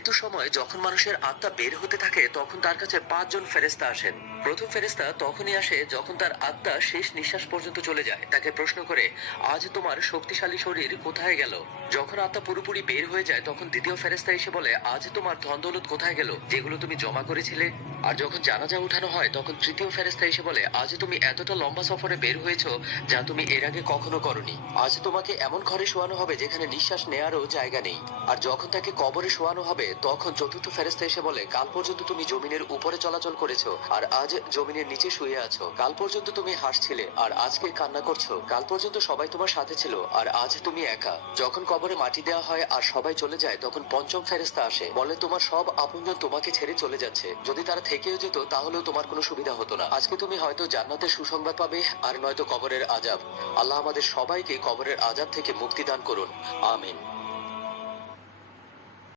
মৃত্যুর সময় যখন মানুষের আত্মা বের হতে থাকে তখন তার কাছে 5 জন ফেরেশতা আসেন। প্রথম ফেরেশতা তখনই আসে যখন তার আত্মা শেষ নিঃশ্বাস পর্যন্ত চলে যায়। তাকে প্রশ্ন করে, আজ তোমার শক্তিশালী শরীর কোথায় গেল? যখন আত্মা পুরোপুরি বের হয়ে যায় তখন দ্বিতীয় ফেরেশতা এসে বলে, আজ তোমার ধন দৌলত কোথায় গেল, যেগুলো তুমি জমা করেছিলে? আর যখন জানাজা উঠানো হয় তখন তৃতীয় ফেরেশতা এসে বলে, আজ তুমি এতটা লম্বা সফরে বের হয়েছো যা তুমি এর আগে কখনো করনি। আজ তোমাকে এমন ঘরে শোয়ানো হবে যেখানে নিঃশ্বাস নেয়ারও জায়গা নেই। আর যখন তাকে কবরে শোয়ানো হবে তখন চতুর্থ ফেরেশতা এসে বলে, কাল পর্যন্ত তুমি জমিনের উপরে চলাচল করেছো আর আজ জমিনের নিচে শুয়ে আছো। কাল পর্যন্ত তুমি হাসছিলে আর আজকে কান্না করছো। কাল পর্যন্ত সবাই তোমার সাথে ছিল আর আজ তুমি একা। যখন কবরে মাটি দেওয়া হয় আর সবাই চলে যায় তখন পঞ্চম ফেরেশতা আসে, বলে তোমার সব আপনজন তোমাকে ছেড়ে চলে যাচ্ছে। যদি তারা থেকেও যেত তাহলেও তোমার কোনো সুবিধা হতো না। আজকে তুমি হয়তো জান্নাতের সুসংবাদ পাবে আর নয়তো কবরের আযাব। আল্লাহ আমাদের সবাইকে কবরের আযাব থেকে মুক্তি দান করুন। আমিন।